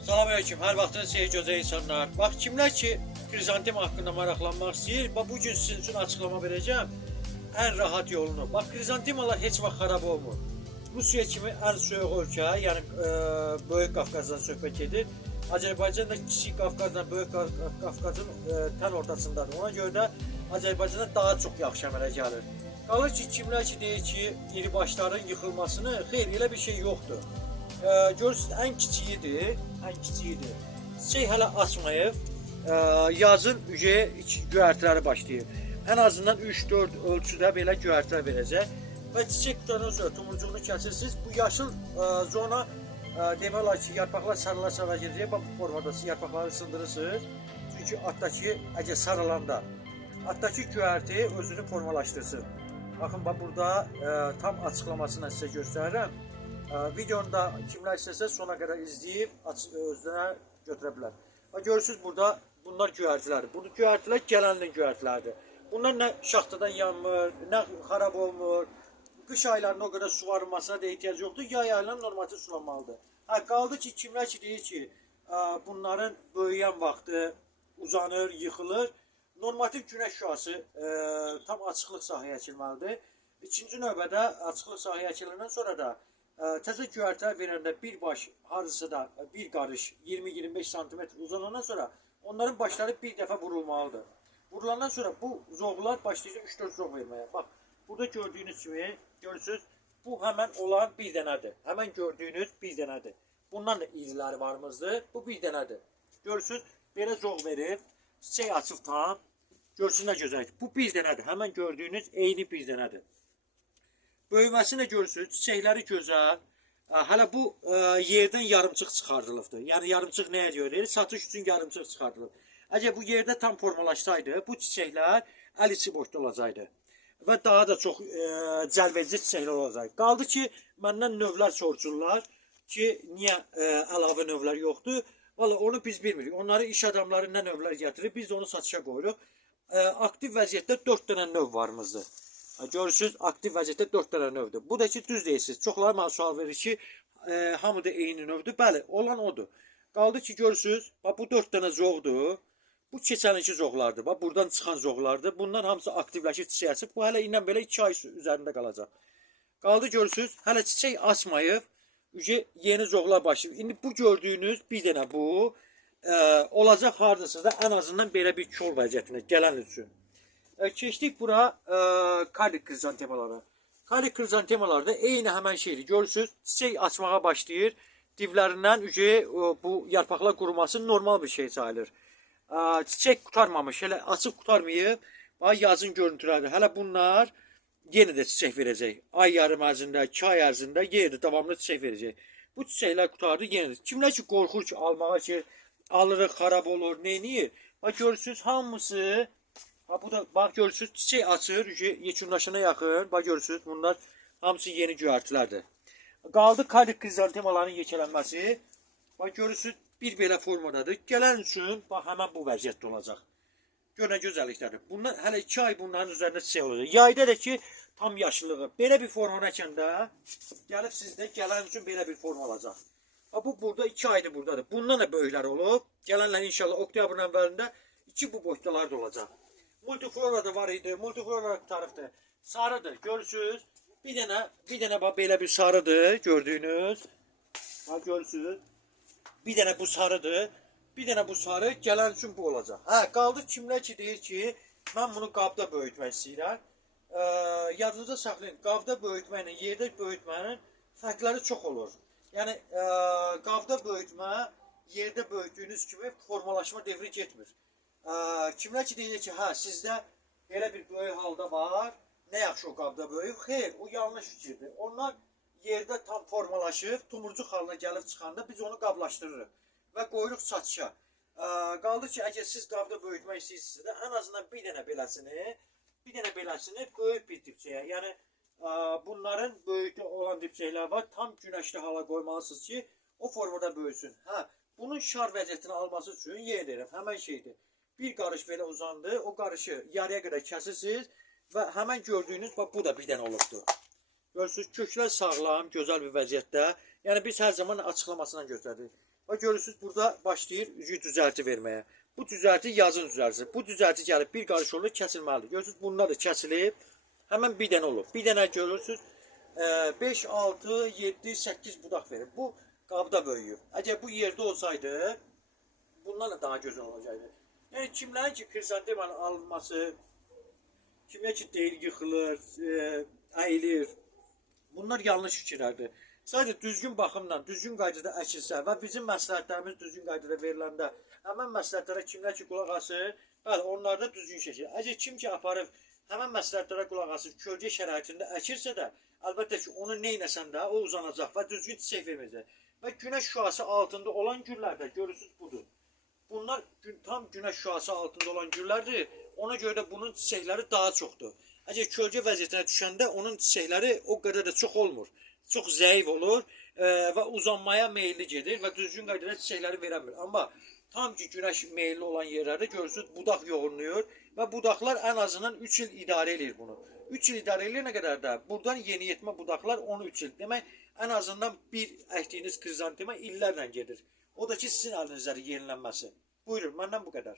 Selamünaleyküm. Hər vaxtınız xeyir gözəl insanlar. Bax, kimlər ki krizantem haqqında maraqlanmaq istəyir, bax bu gün sizin üçün açıqlama verəcəm. Ən rahat yolunu. Bax, krizantemalar heç vaxt xarab olmur. Rusiya kimi ən soyuq ölkə, yəni Böyük Qafqazdan söhbət edir. Azərbaycan da Kiçik Qafqazla Böyük Qafqazın tən ortasındadır. Ona görə də Azərbaycana daha çox yaxşı əmələ gəlir. Qalır ki, kimlər ki deyir ki, iri başların yıxılmasını, xeyr, elə bir şey yoxdur. Görürsünüz, ən kiçiyidir, Çiçək hələ açmayıb, yazın göyərtiləri başlayıb. Ən azından 3-4 ölçüdə belə göyərtilər verəcək. Və çiçək qutandan sonra tumurcuğunu kəsirsiniz. Bu yaşıl zona demək olar ki, yarpaqlar sarıla-sarıla gedəcək. Bax, bu formada siz yarpaqları sındırırsınız. Çünki atdakı, əgər sarılanda, atdakı göyərti özünü formalaşdırsın. Baxın, bax, burada tam açıqlamasını sizə göstərirəm. Videonu da kimlər istəsə sona qədər izləyib özünə götürə bilər. Görürsünüz, burada bunlar göyərtilərdir. Bu göyərtilər gələnlin göyərtilərdir. Bunlar nə şaxtadan yanmır, nə xarab olmur. Qış aylarında o qədər suvarılmasına da ehtiyac yoxdur. Yay aylarında normativ sulanmalıdır. Qaldı ki, kimlər ki deyir ki, bunların böyüyən vaxtı uzanır, yıxılır. Normativ günəş şüası tam açıqlıq sahəyə əkilməlidir. İkinci növbədə açıqlıq sahəyə əkiləndən sonra da təzə göyərtilər verəndə birbaş harısı da bir qarış 20-25 sm uzanandan sonra onların başları bir dəfə vurulmalıdır. Vurulandan sonra bu zoğlar başlayacaq 3-4 zoğ verməyə. Bax, burada gördüyünüz kimi, görürsünüz, bu həmən olan bir dənədir. Həmən gördüyünüz bir dənədir. Bundan da iriləri varımızdır. Bu bir dənədir. Görürsünüz, belə zoğ verir, çiçək açıb tam. Görürsünüz nə gözəldir. Bu bir dənədir. Həmən gördüyünüz eyni bir dənədir. Böyüməsini görürsünüz, çiçəkləri gözəl. Hələ bu yerdən yarımçıq çıxardılıbdır. Yəni yarımçıq nəyə görə? Satış üçün yarımçıq çıxardılıb. Əgər bu yerdə tam formalaşsaydı, bu çiçəklər əl içi boşda olacaqdı. Və daha da çox cəlbedici çiçəklər olacaq. Qaldı ki, məndən növlər soruşurlar ki, niyə əlavə növlər yoxdur? Valla onu biz bilmirik. Onları iş adamları nə növlər gətirir, biz onu satışa qoyuruq. Aktiv vəziyyətdə 4 dənə növ varımızdır. Görürsünüz, aktiv vəziyyətdə 4 dənə növdür. Bu da ki, düz deyirsiniz. Çoxları mənə sual verir ki, hamı da eyni növdür. Bəli, olan odur. Qaldı ki, görürsünüz, bu 4 dənə zoğdur. Bu keçənki zoğlardır. Buradan çıxan zoğlardır. Bunlar hamısı aktivləşib çiçək açıb. Bu hələ ilə belə 2 ay üzərində qalacaq. Qaldı görürsünüz, hələ çiçək açmayıb. Yeni zoğlar başlayıb. İndi bu gördüyünüz bir dənə bu. Olacaq hardasa da ən azından belə bir kol vəziyyətinə gələn üçün. Keçdik bura karik krizantemalara. Karik krizantemalarda eyni həmən şeydir. Görürsünüz, çiçək açmağa başlayır. Divlərindən bu yarpaqlar quruması normal bir şey sayılır. Çiçək qutarmamış, hələ açıb qutarmayıb. Yazın görüntülərdir. Hələ bunlar yenə də çiçək verəcək. Ay yarım ərzində, 2 ay ərzində yenə də davamlı çiçək verəcək. Bu çiçəklər qutardı yenə də. Kimlər ki qorxur ki almağa ki alırıq, xarab olur, neyniyir? Görürsünüz, hamısı bu da bax görürsünüz, çiçək açır, yekunlaşana yaxın. Bax görürsünüz, bunlar hamısı yeni göyərtilərdir. Qaldı karik krizantemaların yekələnməsi. Bax görürsünüz, bir belə formadadır. Gələn üçün bax həmən bu vəziyyətdə olacaq. Gör nə gözəlliklərdir. Bunlar hələ 2 ay bunların üzərində çiçək olacaq. Yayda da ki tam yaşıllığı. Belə bir formada əkəndə gəlib sizdə gələn üçün belə bir forma olacaq. Bu burada 2 aydır buradadır. Bundan da böyüklər olub. Gələnlər inşallah oktyabrın əvvəlində 2 bu boydalar da olacaq. Multiflora da var idi. Multiflora tarixdir. Sarıdır. Görürsünüz. Bir dənə bax belə bir sarıdır. Gördüyünüz. Bax görürsünüz. Bir dənə bu sarıdır. Bir dənə bu sarı gələn üçün bu olacaq. Qaldı kimlər ki deyir ki, mən bunu qabda böyütmək istəyirəm. Yadınızda saxlayın. Qabda böyütməklə yerdə böyütmənin fərqləri çox olur. Yəni qabda böyütmə yerdə böyütdüyünüz kimi formalaşma devri getmir. Kimlər ki deyir ki, sizdə belə bir böyük halda var, nə yaxşı o qabda böyük? Xeyr, o yanlış fikirdir. Onlar yerdə tam formalaşıb, tumurcuq halına gəlib çıxanda biz onu qablaşdırırıq və qoyuruq satışa. Qaldı ki, əgər siz qabda böyütmək istəyirsinizsə də ən azından bir dənə beləsini böyük bir dipçəyə, yəni bunların böyükdə olan dipçəklər var, tam günəşli hala qoymalısınız ki, o formada böyüsün. Bunun şar vəziyyətini alması üçün yer deyirəm, həmən şeydir. Bir qarış belə uzandı, o qarışı yarıya qədər kəsirsiniz və həmən gördüyünüz bu da bir dənə olubdur. Görürsünüz, köklər sağlam, gözəl bir vəziyyətdə. Yəni biz hər zaman açıqlamasından göstərdik. Bax görürsünüz burada başlayır üzüyü düzəlti verməyə. Bu düzəlti yazın düzəltisi. Bu düzəlti gəlib bir qarış olur kəsilməlidir. Görürsünüz bunlar da kəsilib. Həmən bir dənə olur. Bir dənə görürsünüz 5, 6, 7, 8 budaq verir. Bu qabda böyüyür. Əgər bu yerdə olsaydı bundan da daha gözəl olacaqdı. Yəni kimlərin ki krisantemanın alınması, kimə ki deyil yıxılır, əyilir. Bunlar yanlış fikirlərdir. Sadəcə düzgün baxımdan, düzgün qaydada əkilsə və bizim məsləhətlərimiz düzgün qaydada veriləndə, həmən məsləhətlərə kimlər ki qulaq asır, bəli, onlar da düzgün şəkil. Əgər kim ki aparıb həmən məsləhətlərə qulaq asıb kölgə şəraitində əkirsə də, əlbəttə ki, onu neynəsən də o uzanacaq və düzgün çiçək verməyəcək. Və günəş şüası altında olan güllərdə görürsünüz budur. Bunlar tam günəş şüası altında olan güllərdir. Ona görə də bunun çiçəkləri daha çoxdur. Əgər kölgə vəziyyətinə düşəndə onun çiçəkləri o qədər də çox olmur. Çox zəif olur və uzanmaya meyilli gedir və düzgün qaydada çiçəkləri verəmir. Amma tam ki günəş meyilli olan yerlərdə görürsünüz budaq yoğunlayır və budaqlar ən azından 3 il idarə edir bunu. 3 il idarə edir nə qədər də buradan yeniyetmə budaqlar 13 il. Demək ən azından bir əkdiyiniz krizantema illərlə gedir. O da ki sizin əlinizdə yenilənməsi. Buyurun, məndən bu qədər.